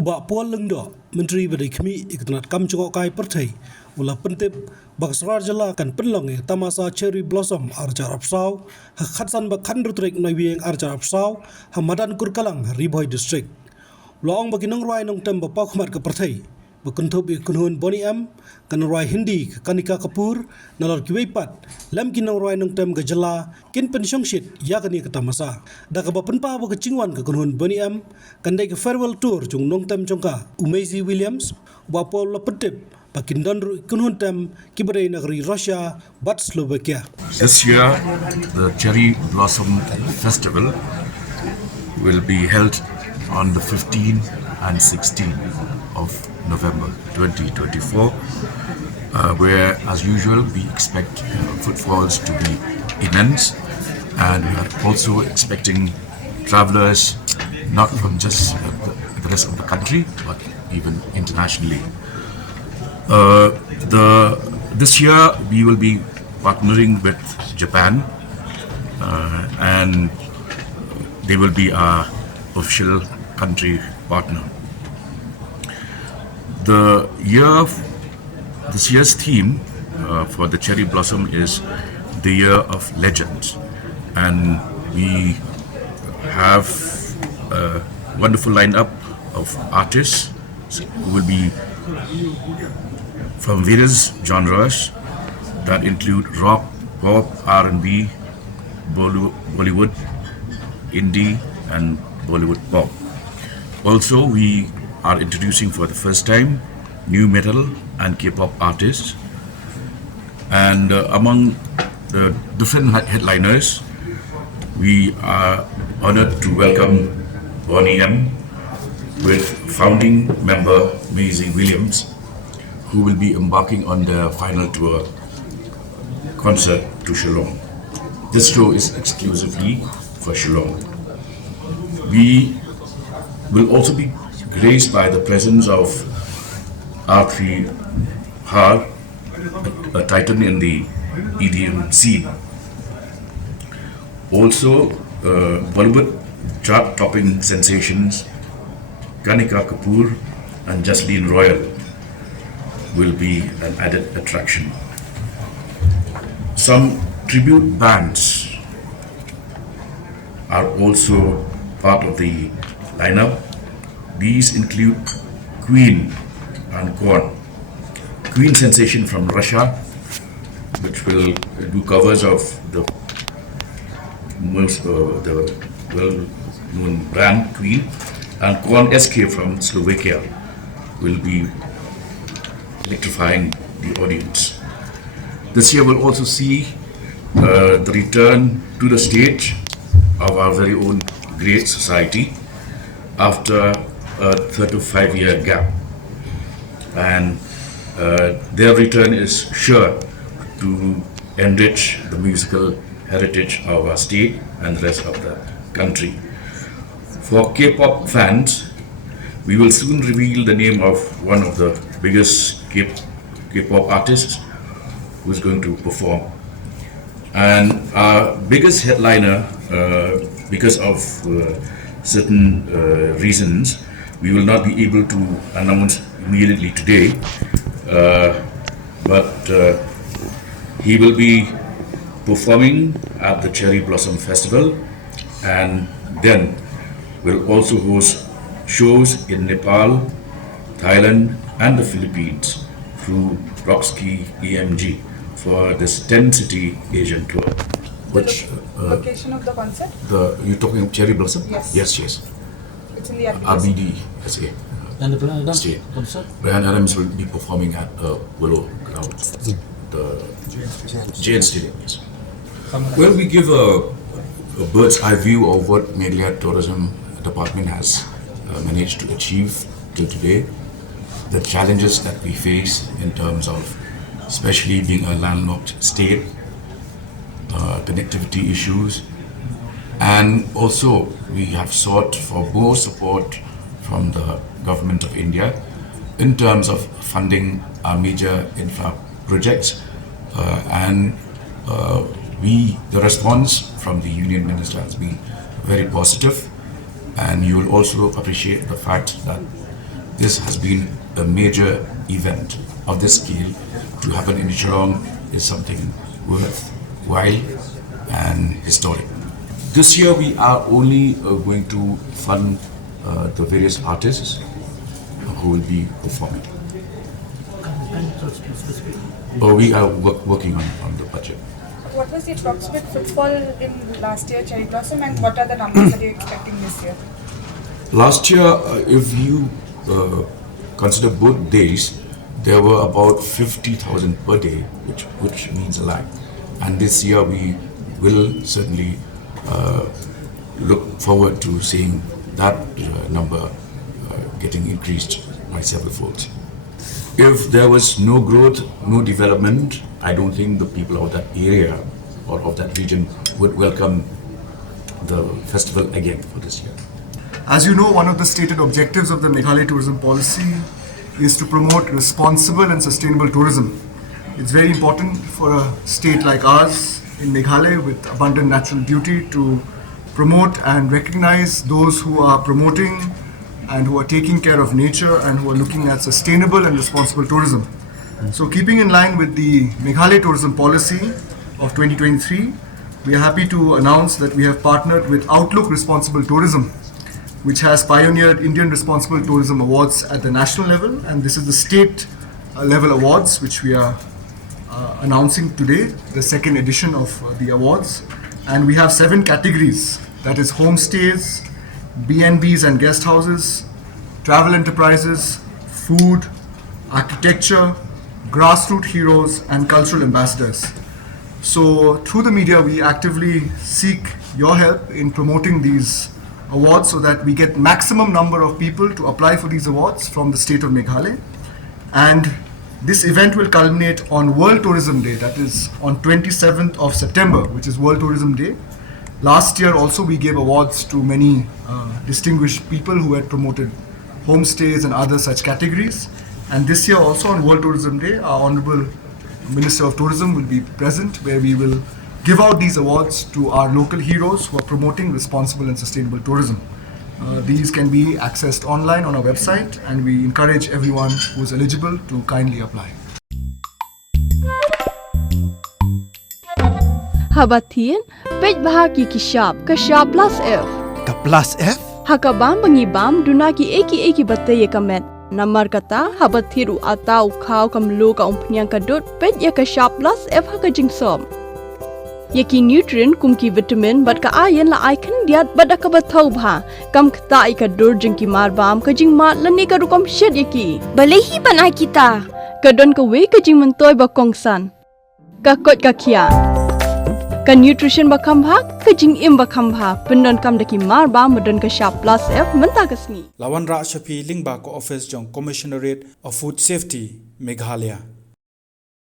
Uba Paul Lengdo, Menteri Berdikmi Iktanat Kam Choko Kai Pertai, Ula Pentip, Baksrar Jylla kan penlong Tamasa Cherry Blossom Arja Rapsau, Hakhatsan Bakhan Rutrik Noibieng Arja Rapsau, Hamadan Kurkalang Riboy District. Long Baginong Rai Nong Tem Bapakmat ke Pertai, Bakuntup Kynhun Boney kan Rai Hindi Kanika Kapur, Nalor Kiba Lam Kinong Rai Nong Tem ke Jylla, Kin Pensiong Shit Yakani ke Tamasa. Da ka Bapenpa ke Cingwan ke Kynhun Boney kan dai ke farewell tour Jung Nong Tem Jongka, Umezi Williams, Bapol Lapetip, Bakindan Kynhun Tem Kiba Negeri Russia, but Slovakia. This year, the Cherry Blossom Festival will be held on the 15th and 16th of November 2024, where, as usual, we expect footfalls to be immense, and we are also expecting travelers not from just the rest of the country, but even internationally. This year, we will be partnering with Japan, and they will be our official country partner. This year's theme for the Cherry Blossom is the Year of Legends, and we have a wonderful lineup of artists who will be from various genres that include rock, pop, R&B, Bollywood, indie, and Bollywood pop. Also, we are introducing for the first time new metal and K-pop artists. And among the different headliners, we are honored to welcome Boney with founding member Maisie Williams, who will be embarking on their final tour concert to Shillong. This show is exclusively for Shillong. We will also be graced by the presence of Atiar, a titan in the EDM scene. Also, Bollywood chart-topping sensations Kanika Kapoor and Jasleen Royal will be an added attraction. Some tribute bands are also part of the lineup. These include Queen and Kyrwoh. Queen sensation from Russia, which will do covers of the well-known brand Queen, and Kyrwoh SK from Slovakia will be electrifying the audience. This year will also see the return to the stage of our very own Great Society after a 35-year gap, and their return is sure to enrich the musical heritage of our state and the rest of the country. For K-pop fans, we will soon reveal the name of one of the biggest K-pop artists who is going to perform. And our biggest headliner, because of certain reasons, we will not be able to announce immediately today, but he will be performing at the Cherry Blossom Festival, and then will also host shows in Nepal, Thailand, and the Philippines through Rockski EMG for this 10-city Asian tour. Which location of the concert? You're talking of Cherry Blossom? Yes. Yes. It's in the RBD SA. And the Brian Adams State. concert? Brian Adams will be performing at Willow Ground, the Jane Stadium. Yes. Well, we give a bird's eye view of what Meghalaya Tourism Department has managed to achieve till today, the challenges that we face in terms of especially being a landlocked state, connectivity issues, and also we have sought for more support from the Government of India in terms of funding our major infra projects, and the response from the Union Minister has been very positive, and you will also appreciate the fact that this has been a major event of this scale to happen in Shillong is something worthwhile and historic. This year we are only going to fund the various artists who will be performing. We are working on the budget. What was the approximate footfall in last year Cherry Blossom, and what are the numbers that you're expecting this year? Last year, if you consider both days, there were about 50,000 per day, which means a lot. And this year we will certainly look forward to seeing that number getting increased by several folds. If there was no growth, no development, I don't think the people of that area or of that region would welcome the festival again for this year. As you know, one of the stated objectives of the Meghalaya tourism policy is to promote responsible and sustainable tourism. It's very important for a state like ours in Meghalaya with abundant natural beauty to promote and recognize those who are promoting and who are taking care of nature and who are looking at sustainable and responsible tourism. So keeping in line with the Meghalaya tourism policy of 2023, we are happy to announce that we have partnered with Outlook Responsible Tourism, which has pioneered Indian Responsible Tourism Awards at the national level, and this is the state level awards which we are announcing today, the second edition of the awards. And we have 7 categories, that is homestays, B&Bs and guest houses, travel enterprises, food, architecture, grassroots heroes and cultural ambassadors. So through the media we actively seek your help in promoting these awards so that we get maximum number of people to apply for these awards from the state of Meghalaya. And this event will culminate on World Tourism Day, that is on 27th of September, which is World Tourism Day. Last year also we gave awards to many distinguished people who had promoted homestays and other such categories. And this year also on World Tourism Day, our Honorable Minister of Tourism will be present, where we will give out these awards to our local heroes who are promoting responsible and sustainable tourism. These can be accessed online on our website, and we encourage everyone who is eligible to kindly apply. Habatin, page bahagi kishab plus F. Ka plus F? Hakabam bangibam dunaki eki bataye kamet. Namar kata habathiru atau khau kamlu ka umpnyang kadut page ya kishab plus F hakajingsom. Yaki nutrient kumki vitamin bat ka iron la icon diat bat ka bathau bha kam khta I ka dur jingki mar bam ka jing mat lani ka rukom shed yaki balehi banai kita ka don ka we ka jing mentoy ba kongsan ka kot ka khia ka nutrition ba kham bha ka jing im ba kham bha pendon kam daki mar ba modon ka sharp plus F menta ka sngi Lawan Ra Shafi Lingba ko office jong Commissionerate of Food Safety Meghalaya.